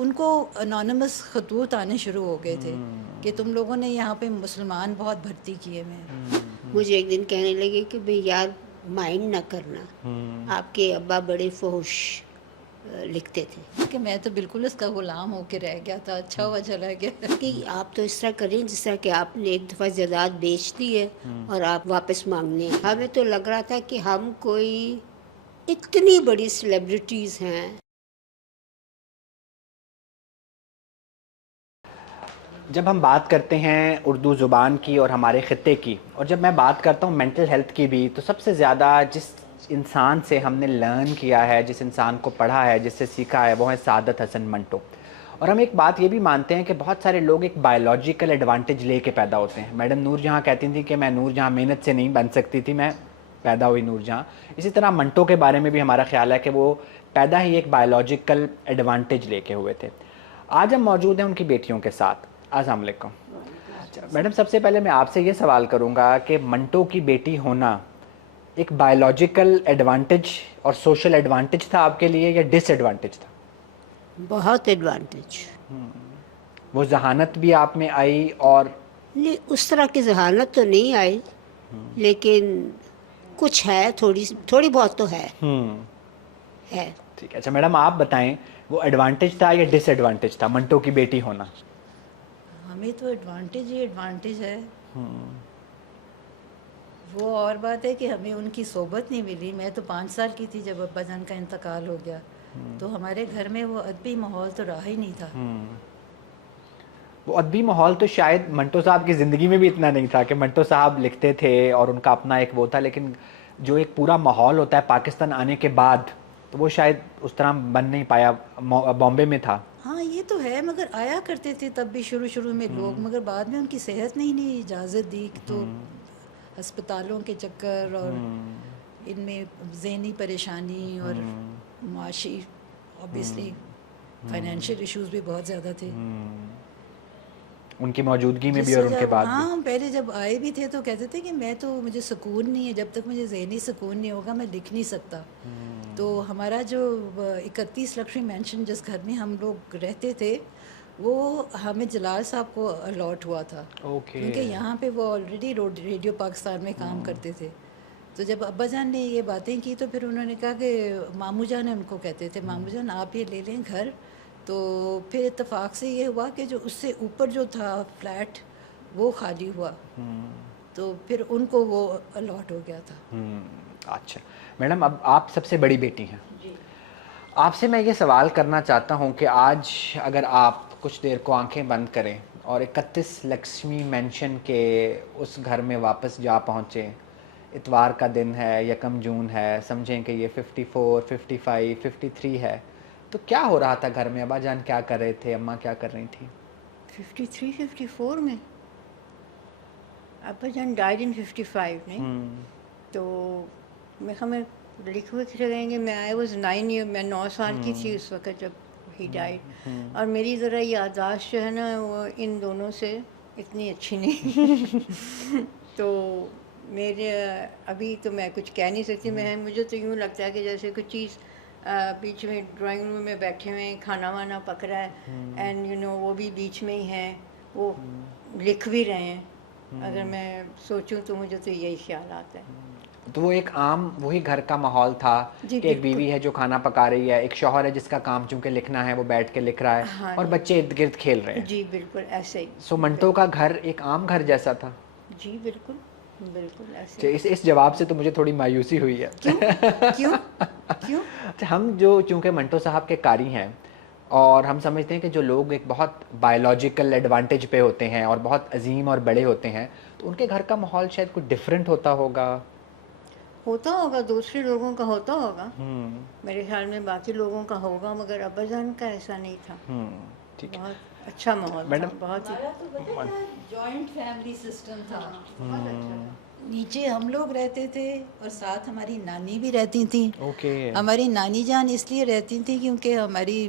ان کو انانیمس خطوط آنے شروع ہو گئے تھے کہ تم لوگوں نے یہاں پہ مسلمان بہت بھرتی کیے ہوئے ہیں. مجھے ایک دن کہنے لگے کہ بھئی یار مائنڈ نہ کرنا، آپ کے ابا بڑے فحش لکھتے تھے. کہ میں تو بالکل اس کا غلام ہو کے رہ گیا تھا. اچھا ہوا چلا گیا. کہ آپ تو اس طرح کریں جس طرح کہ آپ نے ایک دفعہ جائیداد بیچ دی ہے اور آپ واپس مانگنے ہیں. ہمیں تو لگ رہا تھا کہ ہم کوئی اتنی بڑی سیلیبریٹیز ہیں. جب ہم بات کرتے ہیں اردو زبان کی اور ہمارے خطے کی، اور جب میں بات کرتا ہوں مینٹل ہیلتھ کی بھی، تو سب سے زیادہ جس انسان سے ہم نے لرن کیا ہے، جس انسان کو پڑھا ہے، جس سے سیکھا ہے، وہ ہے سعادت حسن منٹو. اور ہم ایک بات یہ بھی مانتے ہیں کہ بہت سارے لوگ ایک بایولوجیکل ایڈوانٹیج لے کے پیدا ہوتے ہیں. میڈم نور جہاں کہتی تھیں کہ میں نور جہاں محنت سے نہیں بن سکتی تھی، میں پیدا ہوئی نور جہاں. اسی طرح منٹو کے بارے میں بھی ہمارا خیال ہے کہ وہ پیدا ہی ایک بایولوجیکل ایڈوانٹیج لے کے ہوئے تھے. آج ہم موجود ہیں ان کی بیٹیوں کے ساتھ. السلام علیکم. میڈم سب سے پہلے میں آپ سے یہ سوال کروں گا کہ منٹو کی بیٹی ہونا ایک بایولوجیکل ایڈوانٹیج اور سوشل ایڈوانٹیج تھا آپ کے لیے یا ڈس ایڈوانٹیج تھا؟ بہت ایڈوانٹیج. وہ ذہانت بھی آپ میں آئی اور نہیں اس طرح کی ذہانت تو نہیں آئی، لیکن کچھ ہے، تھوڑی بہت تو ہے. ٹھیک ہے. اچھا میڈم آپ بتائیں وہ ایڈوانٹیج تھا یا ڈس ایڈوانٹیج تھا منٹو کی بیٹی ہونا؟ ہمیں تو ایڈوانٹیج ہی ایڈوانٹیج ہے. وہ اور بات ہے کہ ہمیں ان کی صحبت نہیں ملی. میں تو 5 سال کی تھی جب ابا جان کا انتقال ہو گیا، تو ہمارے گھر میں وہ ادبی ماحول تو رہا ہی نہیں تھا. وہ ادبی ماحول تو شاید منٹو صاحب کی زندگی میں بھی اتنا نہیں تھا کہ منٹو صاحب لکھتے تھے اور ان کا اپنا ایک وہ تھا، لیکن جو ایک پورا ماحول ہوتا ہے پاکستان آنے کے بعد تو وہ شاید اس طرح بن نہیں پایا. بامبے میں تھا. ہاں یہ تو ہے، مگر آیا کرتے تھے تب بھی شروع میں لوگ، مگر بعد میں ان کی صحت نہیں اجازت دی تو ہسپتالوں کے چکر اور ان میں ذہنی پریشانی اور معاشی اوبیسلی فائنینشیل ایشوز بھی بہت زیادہ تھے. ان کی موجودگی میں بھی جس اور ان کے وجہ بعد بھی. ہاں پہلے جب آئے بھی تھے تو کہتے تھے کہ مجھے سکون نہیں ہے، جب تک مجھے ذہنی سکون نہیں ہوگا میں لکھ نہیں سکتا. تو ہمارا جو 31 لکشمی مینشن جس گھر میں ہم لوگ رہتے تھے وہ ہمیں جلال صاحب کو الاٹ ہوا تھا، کیونکہ یہاں پہ وہ آلریڈی ریڈیو پاکستان میں کام کرتے تھے. تو جب ابا جان نے یہ باتیں کی تو پھر انہوں نے کہا کہ ماموں جان ان کو کہتے تھے، ماموں جان آپ یہ لے لیں گھر. تو پھر اتفاق سے یہ ہوا کہ جو اس سے اوپر جو تھا فلیٹ وہ خالی ہوا، تو پھر ان کو وہ الاٹ ہو گیا تھا. اچھا میڈم اب آپ سب سے بڑی بیٹی ہیں. آپ سے میں یہ سوال کرنا چاہتا ہوں کہ آج اگر آپ کچھ دیر کو آنکھیں بند کریں اور 31 لکشمی مینشن کے اس گھر میں واپس جا پہنچیں، اتوار کا دن ہے، 1 جون ہے، سمجھیں کہ یہ 54 55 53 ہے، تو کیا ہو رہا تھا گھر میں؟ ابا جان کیا کر رہے تھے؟ اماں کیا کر رہی تھی؟ 53 54 میں ابا جان ڈائڈ ان 55 میں. تو میں لکھ رہیں گے میں آئی واز 9 ایئر، میں 9 سال کی تھی اس وقت جب ہی ڈائڈ. اور میری ذرا یادداشت جو ہے نا وہ ان دونوں سے اتنی اچھی نہیں. تو میرے ابھی تو میں کچھ کہہ نہیں سکتی. مجھے تو یوں لگتا ہے کہ جیسے کچھ چیز بیچ میں ڈرائنگ روم میں بیٹھے ہوئے ہیں، کھانا وانا پک رہا ہے اینڈ وہ بھی بیچ میں ہی ہیں، وہ لکھ بھی رہے ہیں. اگر میں سوچوں تو مجھے تو یہی خیال آتا ہے. تو وہ ایک عام وہی گھر کا ماحول تھا جی کہ ایک بالکل. بیوی ہے جو کھانا پکا رہی ہے، ایک شوہر ہے جس کا کام چونکہ لکھنا ہے وہ بیٹھ کے لکھ رہا ہے، ہاں اور جی. بچے ارد گرد کھیل رہے ہیں. جی بالکل ایسے ہی. سو منٹو کا گھر ایک عام گھر جیسا تھا. جی بالکل بالکل ایسے ہی. اس جواب سے تو مجھے تھوڑی مایوسی ہوئی ہے. کیوں؟ ہم جو چونکہ منٹو صاحب کے قاری ہیں اور ہم سمجھتے ہیں کہ جو لوگ ایک بہت بایولوجیکل ایڈوانٹیج پہ ہوتے ہیں اور بہت عظیم اور بڑے ہوتے ہیں تو ان کے گھر کا ماحول شاید کچھ ڈفرینٹ ہوتا ہوگا. دوسرے لوگوں کا ہوتا ہوگا میرے خیال میں، باقی لوگوں کا ہوگا، مگر ابا جان کا ایسا نہیں تھا. بہت اچھا ماحول تھا. بہت ہی جوائنٹ فیملی سسٹم تھا. نیچے ہم لوگ رہتے تھے اور ساتھ ہماری نانی بھی رہتی تھیں. ہماری نانی جان اس لیے رہتی تھیں کیونکہ ہماری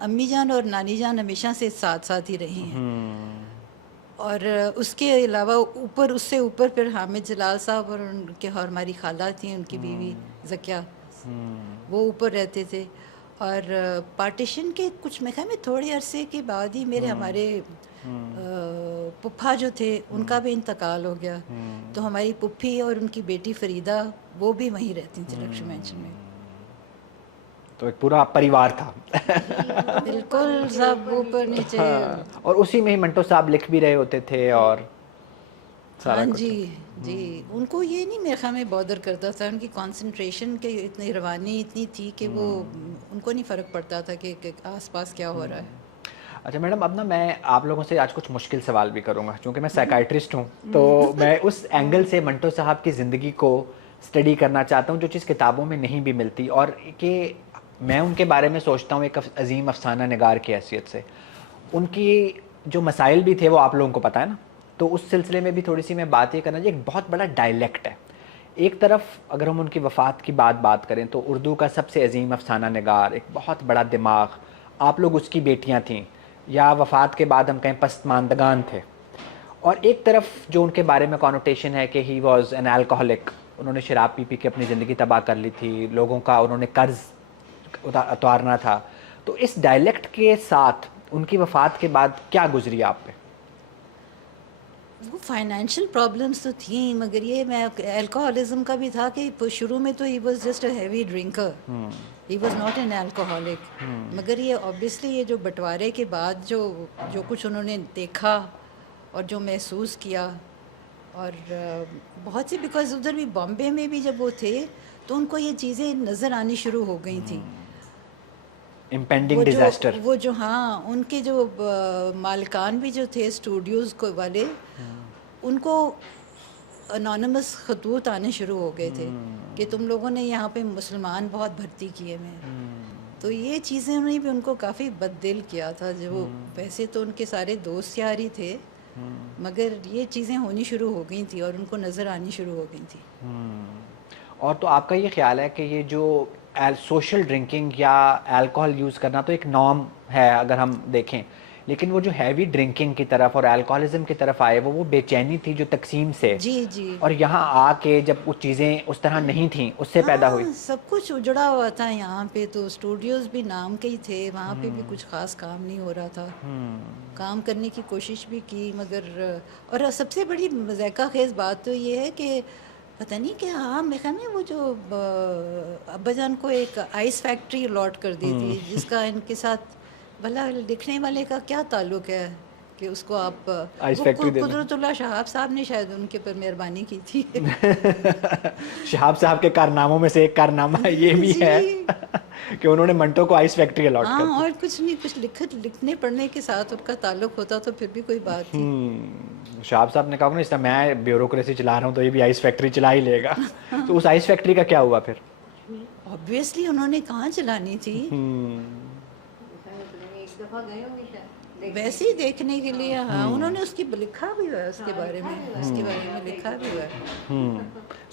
امی جان اور نانی جان ہمیشہ سے ساتھ ساتھ ہی رہی ہیں. اور اس کے علاوہ اس سے اوپر پھر حامد جلال صاحب اور ان کے اور ہماری خالہ تھیں، ان کی بیوی زکیہ، وہ اوپر رہتے تھے. اور پارٹیشن کے کچھ میں خیال میں تھوڑے عرصے کے بعد ہی میرے ہمارے پپھا جو تھے ان کا بھی انتقال ہو گیا، تو ہماری پپھی اور ان کی بیٹی فریدہ وہ بھی وہیں رہتی تھیں لکشمی مینشن میں. تو ایک پورا پریوار تھا. بالکل سب اوپر نیچے. اور اسی میں ہی منٹو صاحب لکھ بھی رہے ہوتے تھے اور سارا ہاں کچھ. جی ان کو یہ نہیں میرے خیال میں بادر کرتا تھا، ان کی کانسنٹریشن کے اتنی روانی اتنی تھی کہ وہ ان کو نہیں فرق پڑتا تھا کہ آس پاس کیا ہو رہا ہے. اچھا میڈم، اب نا میں آپ لوگوں سے آج کچھ مشکل سوال بھی کروں گا چونکہ میں سائیکائٹرسٹ ہوں، تو میں اس اینگل سے منٹو صاحب کی زندگی کو اسٹڈی کرنا چاہتا ہوں جو چیز کتابوں میں نہیں بھی ملتی، اور کہ میں ان کے بارے میں سوچتا ہوں ایک عظیم افسانہ نگار کی حیثیت سے. ان کی جو مسائل بھی تھے وہ آپ لوگوں کو پتہ ہے نا، تو اس سلسلے میں بھی تھوڑی سی میں بات یہ کرنا چاہیے. ایک بہت بڑا ڈائلیکٹ ہے. ایک طرف اگر ہم ان کی وفات کی بات کریں تو اردو کا سب سے عظیم افسانہ نگار، ایک بہت بڑا دماغ، آپ لوگ اس کی بیٹیاں تھیں یا وفات کے بعد ہم کہیں پسماندگان تھے. اور ایک طرف جو ان کے بارے میں کانوٹیشن ہے کہ ہی واز این الکوہولک، انہوں نے شراب پی کے اپنی زندگی تباہ کر لی تھی، لوگوں کا انہوں نے قرض اتارنا تھا. تو اس ڈائلیکٹ کے ساتھ ان کی وفات کے بعد کیا گزری آپ پہ؟ وہ فائنینشیل پرابلمس تو تھیں، مگر یہ میں الکوہولزم کا بھی تھا کہ شروع میں تو he was just a heavy drinker, he was not an alcoholic. مگر یہ آبویسلی یہ جو بٹوارے کے بعد جو کچھ انہوں نے دیکھا اور جو محسوس کیا، اور بہت سی بیکاز ادھر بھی بامبے میں بھی جب وہ تھے تو ان کو یہ چیزیں نظر آنی شروع ہو گئی تھیں. Impending disaster. وہ جو ہاں ان کے جو مالکان بھی جو تھے اسٹوڈیوز کو والے، ان کو انانیمس خطوط آنے شروع ہو گئے تھے کہ تم لوگوں نے یہاں پہ مسلمان بہت بھرتی کیے میں. تو یہ چیزیں انہوں نے بھی ان کو کافی بد دل کیا تھا. جو ویسے تو ان کے سارے دوست یار ہی تھے، مگر یہ چیزیں ہونی شروع ہو گئی تھیں اور ان کو نظر آنی شروع ہو گئی تھیں. اور تو آپ کا یہ خیال ہے کہ یہ جو سوشل ڈرنکنگ یا الکوہل یوز کرنا تو ایک نارم ہے اگر ہم دیکھیں، لیکن وہ جو ہیوی ڈرنکنگ کی طرف اور الکوہلزم کی طرف آئے وہ بے چینی تھی جو تقسیم سے، جی اور یہاں آ کے جب وہ چیزیں اس طرح نہیں تھیں اس سے پیدا ہوئی. سب کچھ اجڑا ہوا تھا یہاں پہ. تو اسٹوڈیوز بھی نام کے ہی تھے، وہاں پہ بھی کچھ خاص کام نہیں ہو رہا تھا. کام کرنے کی کوشش بھی کی مگر، اور سب سے بڑی ذائقہ خیز بات تو یہ ہے کہ پتہ نہیں کہ ہاں میرے خیال میں وہ جو ابا جان کو ایک آئس فیکٹری الاٹ کر دی تھی، جس کا ان کے ساتھ بھلا لکھنے والے کا کیا تعلق ہے کہ اس کو آپ قدرت اللہ شہاب صاحب نے شاید ان کے پر مہربانی کی تھی. شہاب صاحب کے کارناموں میں سے ایک کارنامہ یہ بھی ہے کہ انہوں نے منٹو کو آئس فیکٹری الاٹ کر دی. ہاں، اور کچھ نہیں، کچھ لکھنے پڑھنے کے ساتھ ان کا تعلق ہوتا تو پھر بھی کوئی بات تھی. شہاب صاحب نے کہا نا اس طرح میں بیوروکریسی چلا رہا ہوں تو یہ بھی آئس فیکٹری چلا ہی لے گا. تو اس آئس فیکٹری کا کیا ہوا پھر؟ آبویسلی انہوں نے کہاں چلانی تھی، ویسے ہی دیکھنے کے لیے. ہاں انہوں نے اس کی لکھا بھی ہوا ہے، اس کے بارے میں لکھا بھی ہوا ہے.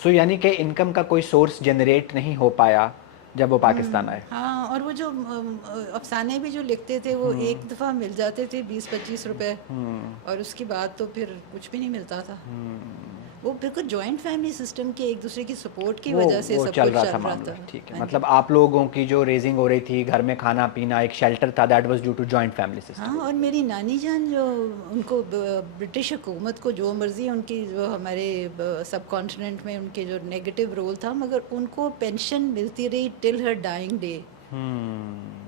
سو یعنی کہ انکم کا کوئی سورس جنریٹ نہیں ہو پایا جب وہ پاکستان آئے. ہاں، اور وہ جو افسانے بھی جو لکھتے تھے وہ ایک دفعہ مل جاتے تھے 20-25 روپے، اور اس کے بعد تو پھر کچھ بھی نہیں ملتا تھا. وہ بالکل جوائنٹ فیملی سسٹم کے ایک دوسرے کی سپورٹ کی وجہ سے سب کچھ چل رہا تھا. ٹھیک ہے، مطلب آپ لوگوں کی جو ریزنگ ہو رہی تھی، گھر میں کھانا پینا، ایک شیلٹر تھا، that was due to joint family system. ہاں، اور میری نانی جان جو ان کو برٹش حکومت کو جو مرضی ان کی جو ہمارے سب کانٹیننٹ میں ان کے جو نیگیٹو رول تھا، مگر ان کو پینشن ملتی رہی ٹل ہر ڈائنگ ڈے.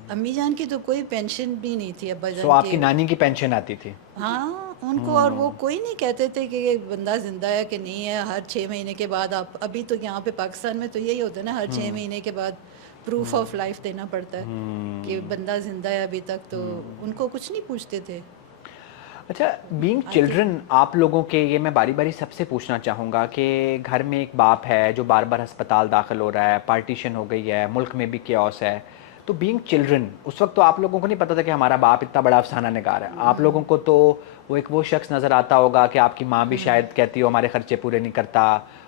امی جان کی تو کوئی پینشن بھی نہیں تھی. ابا جان تو آپ کی نانی کی پینشن آتی تھی؟ ہاں ان کو، اور وہ کوئی نہیں کہتے تھے کہ یہ بندہ زندہ ہے کہ نہیں ہے. ہر 6 مہینے کے بعد آپ، ابھی تو یہاں پہ پاکستان میں تو یہی ہوتا ہے نا، ہر 6 مہینے کے بعد پروف آف لائف دینا پڑتا ہے کہ بندہ زندہ ہے ابھی تک. تو ان کو کچھ نہیں پوچھتے تھے. اچھا، بینگ چلڈرن آپ لوگوں کے، یہ میں باری باری سب سے پوچھنا چاہوں گا کہ گھر میں ایک باپ ہے جو بار بار ہسپتال داخل ہو رہا ہے، پارٹیشن ہو گئی ہے، ملک میں بھی کیوس ہے. تو بینگ چلڈرن اس وقت تو آپ لوگوں کو نہیں پتا تھا کہ ہمارا باپ اتنا بڑا افسانہ نگار ہے. آپ لوگوں کو تو وہ شخص نظر آتا ہوگا کہ آپ کی ماں بھی شاید کہتی ہو ہمارے خرچے پورے نہیں کرتا،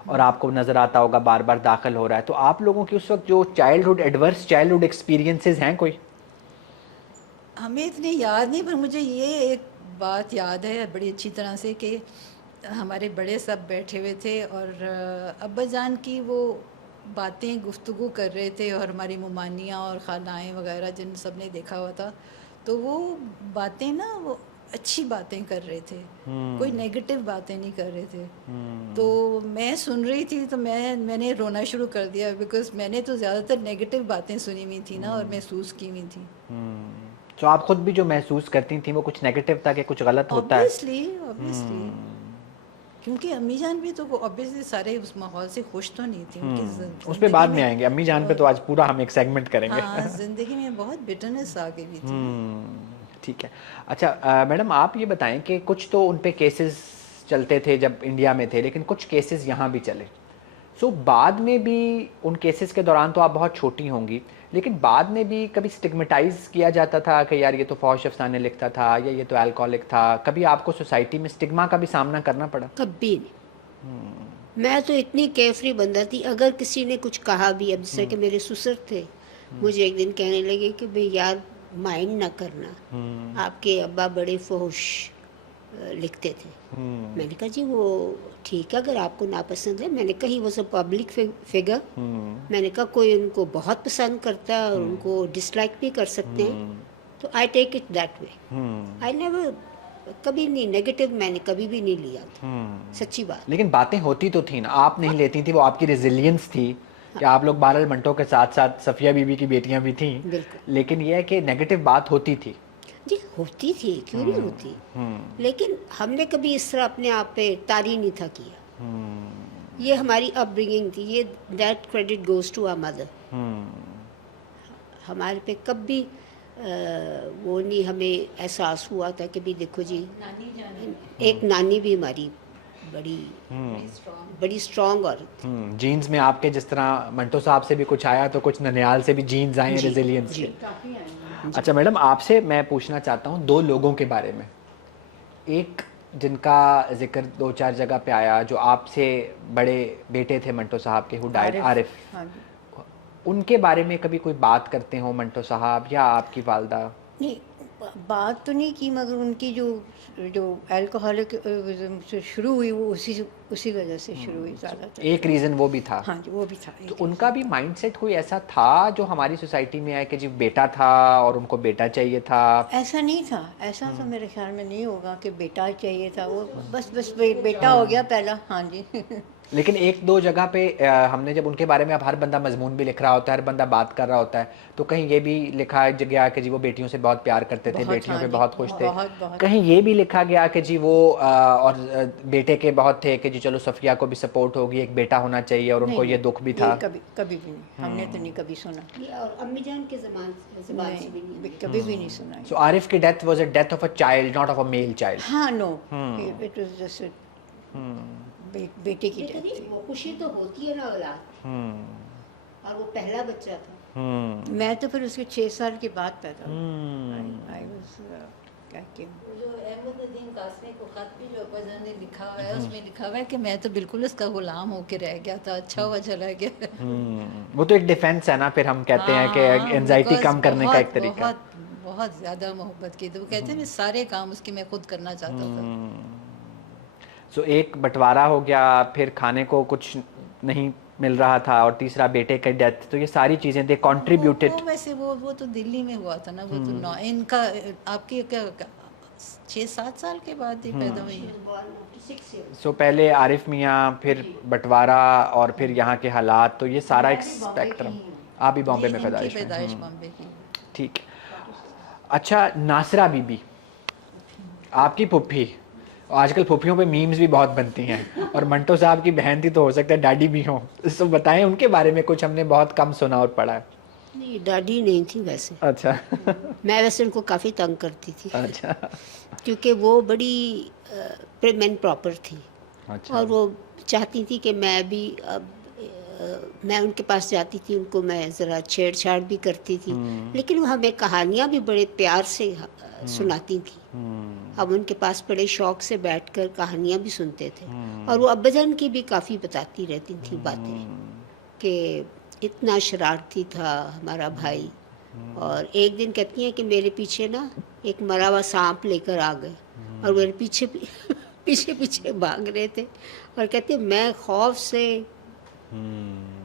اور آپ کو نظر آتا ہوگا بار بار داخل ہو رہا ہے. تو آپ لوگوں کی اس وقت جو ایڈورس چائلڈہڈ ایکسپیرینسز ہیں کوئی؟ ہمیں اتنے یاد نہیں، پر مجھے یہ ایک بات یاد ہے بڑی اچھی طرح سے کہ ہمارے بڑے سب بیٹھے ہوئے تھے اور ابا جان کی وہ باتیں گفتگو کر رہے تھے اور ہماری ممانیاں اور خالائیں وغیرہ جن سب نے دیکھا ہوا تھا تو وہ باتیں نا وہ اچھی باتیں کر رہے تھے, کوئی نیگیٹو باتیں نہیں کر رہے تھے. تو میں سن رہی تھی تو میں نے رونا شروع کر دیا, بیکاز میں نے تو زیادہ تر نیگیٹو باتیں سنی ہوئی تھی نا اور محسوس کی ہوئی تھیں. تو آپ خود بھی جو محسوس کرتی تھیں وہ کچھ نیگیٹو تھا کہ کچھ غلط ہوتا ہے؟ Obviously کیونکہ امی جان بھی تو obviously سارے اس ماحول سے خوش تو نہیں تھی. ان کی اس پہ بعد میں آئیں گے, امی جان پہ تو آج پورا ہم ایک سیگمنٹ کریں گے. ہاں, زندگی میں بہت بٹرنس آ گئی تھی. ٹھیک ہے. اچھا میڈم آپ یہ بتائیں کہ کچھ تو ان پہ کیسز چلتے تھے جب انڈیا میں تھے, لیکن کچھ کیسز یہاں بھی چلے. سو بعد میں بھی ان کیسز کے دوران تو آپ بہت چھوٹی ہوں گی, لیکن بعد میں بھی کبھی سٹگمیٹائز کیا جاتا تھا کہ یار یہ تو فوش افسانے لکھتا تھا یا یہ تو الکوہولک تھا, کبھی آپ کو سوسائٹی میں سٹگما کا بھی سامنا کرنا پڑا؟ کبھی نہیں. میں تو اتنی کیفری بندہ تھی, اگر کسی نے کچھ کہا بھی, اب جیسے کہ میرے سسر تھے, مجھے ایک دن کہنے لگے کہ بھئی یار مائنڈ نہ کرنا, آپ کے ابا بڑے فحش لکھتے تھے. میں نے کہا جی وہ ٹھیک ہے اگر آپ کو ناپسند ہے. میں نے کہا ہی واز اے پبلک فگر. میں نے کہا کوئی ان کو بہت پسند کرتا ہے اور ان کو ڈس لائک بھی کر سکتے ہیں, تو I take it that way. I never, کبھی نہیں نیگیٹو میں نے کبھی بھی نہیں لیا تھا, سچی بات. لیکن باتیں ہوتی تو تھیں نا, آپ نہیں لیتی تھی, وہ آپ کی ریزیلینس تھی کہ آپ لوگ بہرحال منٹو کے ساتھ ساتھ صفیہ بی بی کی بیٹیاں بھی تھیں, لیکن یہ ہے کہ نیگیٹو بات ہوتی تھی. جی ہوتی تھی, کیوں نہیں ہوتی, لیکن ہم نے کبھی اس طرح اپنے آپ پہ طاری نہیں تھا کیا. یہ ہماری اپ برنگنگ تھی, یہ that credit goes to our mother. ہمارے پہ کبھی وہ نہیں ہمیں احساس ہوا تھا کہ بھی دیکھو جی, ایک نانی بھی ہماری بڑی اسٹرانگ عورت. جینز میں آپ کے جس طرح منٹو صاحب سے بھی کچھ آیا تو کچھ ننیال سے بھی جینز آئے ہیں ریزیلینس کے. اچھا میڈم آپ سے میں پوچھنا چاہتا ہوں دو لوگوں کے بارے میں, ایک جن کا ذکر دو چار جگہ پہ آیا جو آپ سے بڑے بیٹے تھے منٹو صاحب کے, ہو ڈائڈ, عارف. ان کے بارے میں کبھی کوئی بات کرتے ہوں منٹو صاحب یا آپ کی والدہ؟ نہیں بات تو نہیں کی, مگر ان کی جو الکوہولک سے شروع ہوئی وہ اسی وجہ سے شروع ہوئی زیادہ تر. ایک ریزن وہ بھی تھا. ہاں جی وہ بھی تھا. تو ان کا بھی مائنڈ سیٹ کوئی ایسا تھا جو ہماری سوسائٹی میں ہے کہ جی بیٹا تھا اور ان کو بیٹا چاہیے تھا؟ ایسا نہیں تھا, ایسا تو میرے خیال میں نہیں ہوگا کہ بیٹا چاہیے تھا, وہ بس بیٹا ہو گیا پہلا. ہاں جی. لیکن ایک دو جگہ پہ ہم نے جب ان کے بارے میں اب ہر بندہ مضمون بھی لکھ رہا ہوتا ہے, ہر بندہ بات کر رہا ہوتا ہے, تو کہیں یہ بھی لکھا گیا کہ جی وہ بیٹیوں سے بہت پیار کرتے تھے, بیٹیوں پہ بہت خوش تھے. کہیں یہ بھی لکھا گیا کہ جی وہ اور بیٹے کے بہت تھے کہ جی چلو صفیہ کو بھی سپورٹ ہوگی, ایک بیٹا ہونا چاہیے, اور ان کو یہ دکھ بھی تھا. کبھی بھی نہیں, ہم نے تو نہیں کبھی سنا, اور امی جان کے زبان سے بھی نہیں, کبھی بھی نہیں سنا. So عارف کی death was a death of a child, not of a male child. ہاں نو, اٹ واز جسٹ بیٹے کی ڈیتھ تھی. وہ خوشی تو ہوتی ہے نا اولاد, اور وہ پہلا بچہ تھا. میں تو پھر اس کے 6 سال کے بعد پیدا ہوئی. جو احمد الدین قاسمی کو خط بھی جو ابا جان نے لکھا ہوا ہے, اس میں لکھا ہوا ہے کہ میں تو بالکل اس کا غلام ہو کے رہ گیا تھا, اچھا ہوا چلا گیا. وہ تو ایک ڈیفینس ہے نا, پھر ہم کہتے ہیں کہ اینزائٹی کم کرنے کا ایک طریقہ. بہت زیادہ محبت کی, تو وہ کہتے ہیں میں سارے کام اس کے میں خود کرنا چاہتا تھا. سو ایک بٹوارا ہو گیا, پھر کھانے کو کچھ نہیں مل رہا تھا, اور تیسرا بیٹے کی ڈیتھ, تو یہ ساری چیزیں دے کنٹریبیوٹڈ. ویسے وہ تو دلی میں ہوا تھا نا, وہ تو ان کا آپ کی کیا 6-7 سال کے بعد ہی پیدا ہوئی ہے. سو پہلے عارف میاں, پھر بٹوارا, اور پھر یہاں کے حالات, تو یہ سارا ایک اسپیکٹرم. آپ بھی بامبے میں پیدائش بامبے کی. ٹھیک. اچھا ناصرہ بی بی, آپ کی پھپھی, آج کل پھپھیوں پہ میمز بھی بہت بنتی ہیں, اور منٹو صاحب کی بہن تھی تو ہو سکتا ہے ڈیڈی بھی ہوں, تو بتائیں ان کے بارے میں کچھ, ہم نے بہت کم سنا اور پڑھا ہے. نہیں ڈیڈی نہیں تھی ویسے. اچھا. میں ویسے ان کو کافی تنگ کرتی تھی. اچھا. کیونکہ وہ بڑی پریم اینڈ پراپر تھی, اور وہ چاہتی تھی کہ میں بھی, میں ان کے پاس جاتی تھی, ان کو میں ذرا چھیڑ چھاڑ بھی کرتی تھی, لیکن وہ ہمیں کہانیاں بھی بڑے پیار سے سناتی تھیں. ہم ان کے پاس بڑے شوق سے بیٹھ کر کہانیاں بھی سنتے تھے, اور وہ ابا جان کی بھی کافی بتاتی رہتی تھیں باتیں, کہ اتنا شرارتی تھا ہمارا بھائی. اور ایک دن کہتی ہیں کہ میرے پیچھے نا ایک مرا ہوا سانپ لے کر آ گئے, اور میرے پیچھے پیچھے بھاگ رہے تھے, اور کہتے ہیں میں خوف سے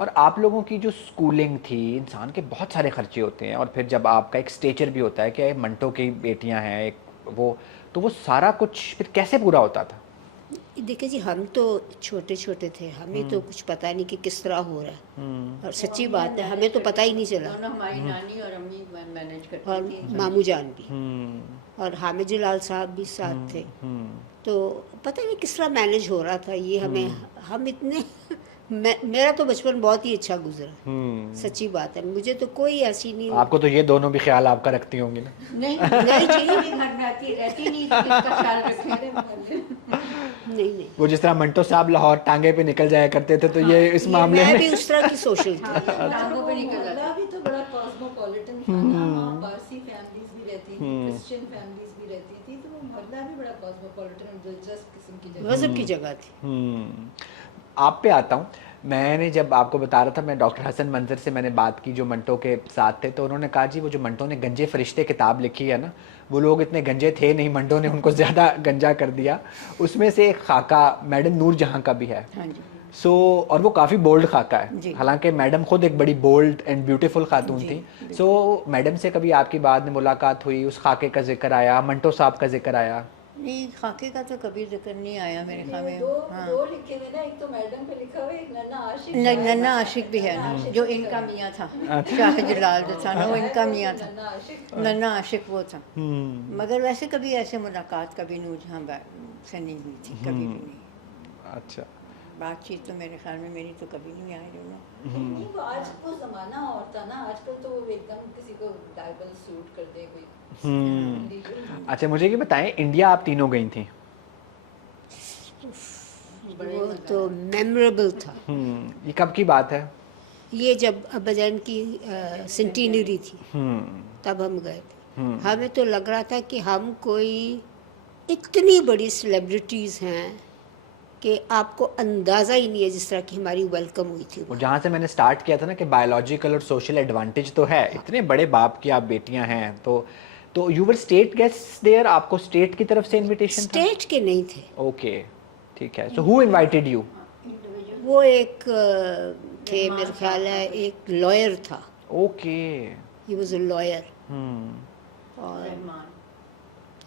اور آپ لوگوں کی جو سکولنگ تھی، انسان کے بہت سارے خرچے ہوتے ہیں، اور پھر جب آپ کا ایک اسٹیچر بھی ہوتا ہے کہ منٹو کی بیٹیاں ہیں ایک وہ، تو وہ سارا کچھ پھر کیسے پورا ہوتا تھا؟ دیکھیں جی ہم تو چھوٹے چھوٹے تھے، ہمیں تو کچھ پتہ نہیں کہ کس طرح ہو رہا ہے، اور سچی بات ہے ہمیں تو پتہ ہی نہیں چلا، دونوں ہماری نانی اور امی مینیج کرتی اور تھی. ماموں جان بھی اور حامد جلال صاحب بھی ساتھ تھے، تو پتہ نہیں کس طرح مینیج ہو رہا تھا یہ ہمیں. ہم اتنے میرا تو بچپن بہت ہی اچھا گزرا، سچی بات ہے، مجھے تو کوئی ایسی نہیں. آپ کو تو یہ دونوں بھی خیال آپ کا رکھتی ہوں گی نا؟ نہیں نہیں جی، گھر میں رہتی نہیں تھی، اس کا خیال رکھے. نہیں وہ جس طرح منٹو صاحب لاہور ٹانگے پہ نکل جایا کرتے تھے، تو یہ اس معاملے میں میں بھی اس طرح کی سوشل تھی. ٹانگوں پہ نکل جاتی. محلہ بھی تو بڑا کاسموپولیٹن تھا نا، وہاں پارسی فیملیز بھی رہتی تھی، کرسچین فیملیز بھی رہتی تھی، تو وہ محلہ بھی بڑا کاسموپولیٹن اور دلچسپ قسم کی جگہ. غضب کی جگہ تھی. آپ پہ آتا ہوں. میں نے جب آپ کو بتا رہا تھا، میں ڈاکٹر حسن منظر سے میں نے بات کی جو منٹو کے ساتھ تھے، تو انہوں نے کہا جی وہ جو منٹو نے گنجے فرشتے کتاب لکھی ہے نا، وہ لوگ اتنے گنجے تھے نہیں، منٹو نے ان کو زیادہ گنجا کر دیا. اس میں سے ایک خاکہ میڈم نور جہاں کا بھی ہے. ہاں جی. سو اور وہ کافی بولڈ خاکہ ہے، جی. حالانکہ میڈم خود ایک بڑی بولڈ اینڈ بیوٹیفل خاتون تھی. سو میڈم سے کبھی آپ کی بعد میں ملاقات ہوئی، اس خاکے کا ذکر آیا، منٹو صاحب کا ذکر آیا؟ نہیں خاکے کا تو کبھی ذکر نہیں آیا میرے خیال میں. دو لکھے ہوئے نا، ایک تو میڈم پہ لکھا ہوا ہے، ایک ننا عاشق. ننا عاشق بھی ہے نا، جو ان کا میاں تھا، شاہ جلال جو تھا نا وہ ان کا میاں تھا. ننا عاشق. ننا عاشق وہ تھا. مگر ویسے کبھی ایسے ملاقات کبھی نور جہاں سے نہیں ہوئی تھی، کبھی بھی نہیں. اچھا. بات چیت تو میرے خیال میں میری تو کبھی نہیں آئی دونوں. نہیں وہ آج وہ زمانہ اور تھا نا، آج کل تو وہ ایک دم کسی کو ڈائبل سوٹ کر دے کوئی. اچھا مجھے یہ بتائیں، انڈیا آپ تینوں گئی تھیں، وہ تو میموریبل تھا. یہ کب کی بات ہے؟ یہ جب ابا جان کی سینٹینری تھی تب ہم گئے تھے. ہمیں تو لگ رہا تھا کہ ہم کوئی اتنی بڑی سیلیبریٹیز ہیں کہ آپ کو اندازہ ہی نہیں ہے جس طرح کی ہماری ویلکم ہوئی تھی. اور جہاں سے میں نے سٹارٹ کیا تھا نا کہ بایولوجیکل اور سوشل ایڈوانٹیج تو ہے، اتنے بڑے باپ کی آپ بیٹیاں ہیں، تو you were state guest there, آپ کو اسٹیٹ کی طرف سے انویٹیشن تھا؟ اسٹیٹ کے نہیں تھے. اوکے ٹھیک ہے. So who invited you? وہ ایک تھے میرے خیال ہے ایک لائر تھا. Okay. He was a lawyer. اور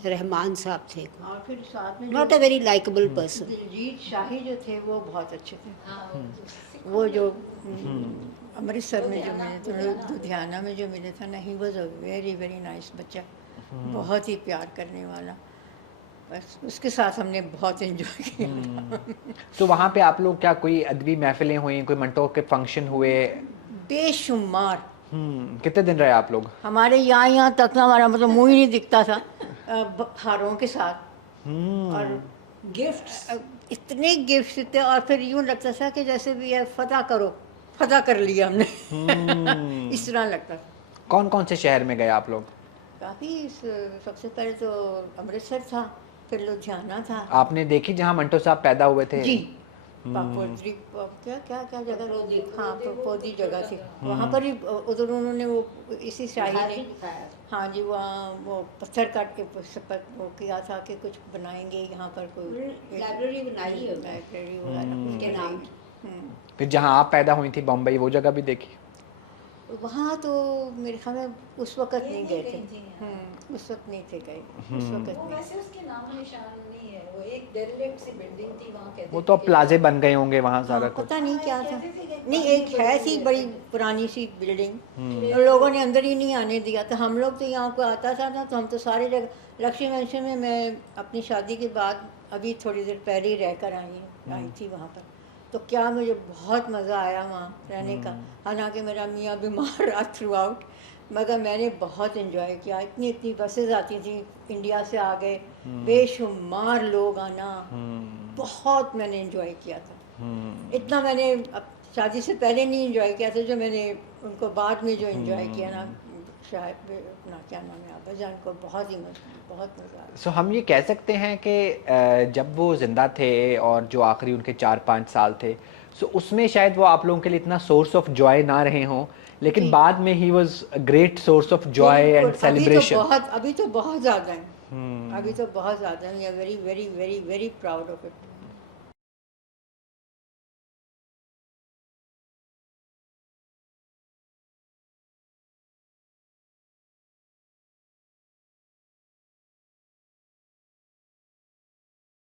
رحمان صاحب تھے، اور پھر ساتھ میں not a very likable person. Diljit Shahi جو تھے وہ بہت اچھے تھے. وہ جو امرتسر میں جو ملے تھے، لدھیانہ میں جو ملے تھے نا، ہی was a very very nice بچہ، بہت ہی پیار کرنے والا. بس اس کے ساتھ ہم نے بہت انجوائے کیا. تو وہاں پہ آپ لوگ کیا کوئی ادبی محفلیں ہوئیں، کوئی منٹو کے فنکشن ہوئے؟ بے شمار. کتنے دن رہے آپ لوگ؟ ہمارے یہاں تک نا ہمارا مطلب منہ ہی نہیں دکھتا تھا ہاروں کے ساتھ. اور گفٹس اتنے گفٹس تھے، اور پھر یوں لگتا تھا کہ جیسے بھی ہے فتح کر لیا ہم نے، اس طرح لگتا تھا. کون کون سے شہر میں گئے آپ لوگ؟ کافی. سب سے پہلے تو امرتسر تھا، پھر لدھیانہ تھا. آپ نے دیکھی جہاں منٹو صاحب پیدا ہوئے تھے؟ جی. پاپوتری کیا جگہ، ہاں پودی جگہ تھی وہاں پر ہی. ادھر انہوں نے وہ اسی شاہی نے، ہاں جی، وہاں وہ پتھر کاٹ کے وہ کیا تھا کہ کچھ بنائیں گے یہاں پر، کوئی لائبریری بنائی ہے لائبریری وغیرہ کے نام. پھر جہاں آپ پیدا ہوئی تھی بمبئی، وہ جگہ بھی دیکھی؟ وہاں تو میرے خیال میں اس وقت نہیں گئے تھے. اس وقت نہیں تھے گئے، اس وقت نہیں. ویسے اس کے نام نشان نہیں ہے، وہ ایک ڈیریلیکٹ سی بلڈنگ تھی وہاں کہتے وہ تو پلازے بن گئے ہوں گے وہاں سارا کچھ. پتہ نہیں کیا تھا. نہیں ایک ہے سی بڑی پرانی سی بلڈنگ، لوگوں نے اندر ہی نہیں آنے دیا تھا. ہم لوگ تو یہاں کو آتا تھا نا، تو ہم تو سارے جگہ. لکشمی مینشن میں اپنی شادی کے بعد ابھی تھوڑی دیر پہلے ہی رہ کر آئی تھی وہاں پر. تو کیا مجھے بہت مزہ آیا وہاں رہنے کا. حالانکہ میرا میاں بیمار رہا تھرو آؤٹ، مگر میں نے بہت انجوائے کیا. اتنی بسیں آتی تھیں انڈیا سے، آ گئے بے شمار لوگ آنا، بہت میں نے انجوائے کیا تھا. اتنا میں نے شادی سے پہلے نہیں انجوائے کیا تھا جو میں نے ان کو بعد میں جو انجوائے کیا نا. شاید اپنا کیا نام ہے ابا جان کو بہت مزہ آیا. سو ہم یہ کہہ سکتے ہیں کہ جب وہ زندہ تھے اور جو آخری ان کے 4-5 سال تھے، سو اس میں شاید وہ آپ لوگوں کے لیے اتنا سورس آف جوائے نہ رہے ہوں، لیکن بعد میں ہی was great source of joy and celebration. ابھی تو بہت زیادہ ہیں، ابھی تو بہت زیادہ ہیں. Very very very very proud of it.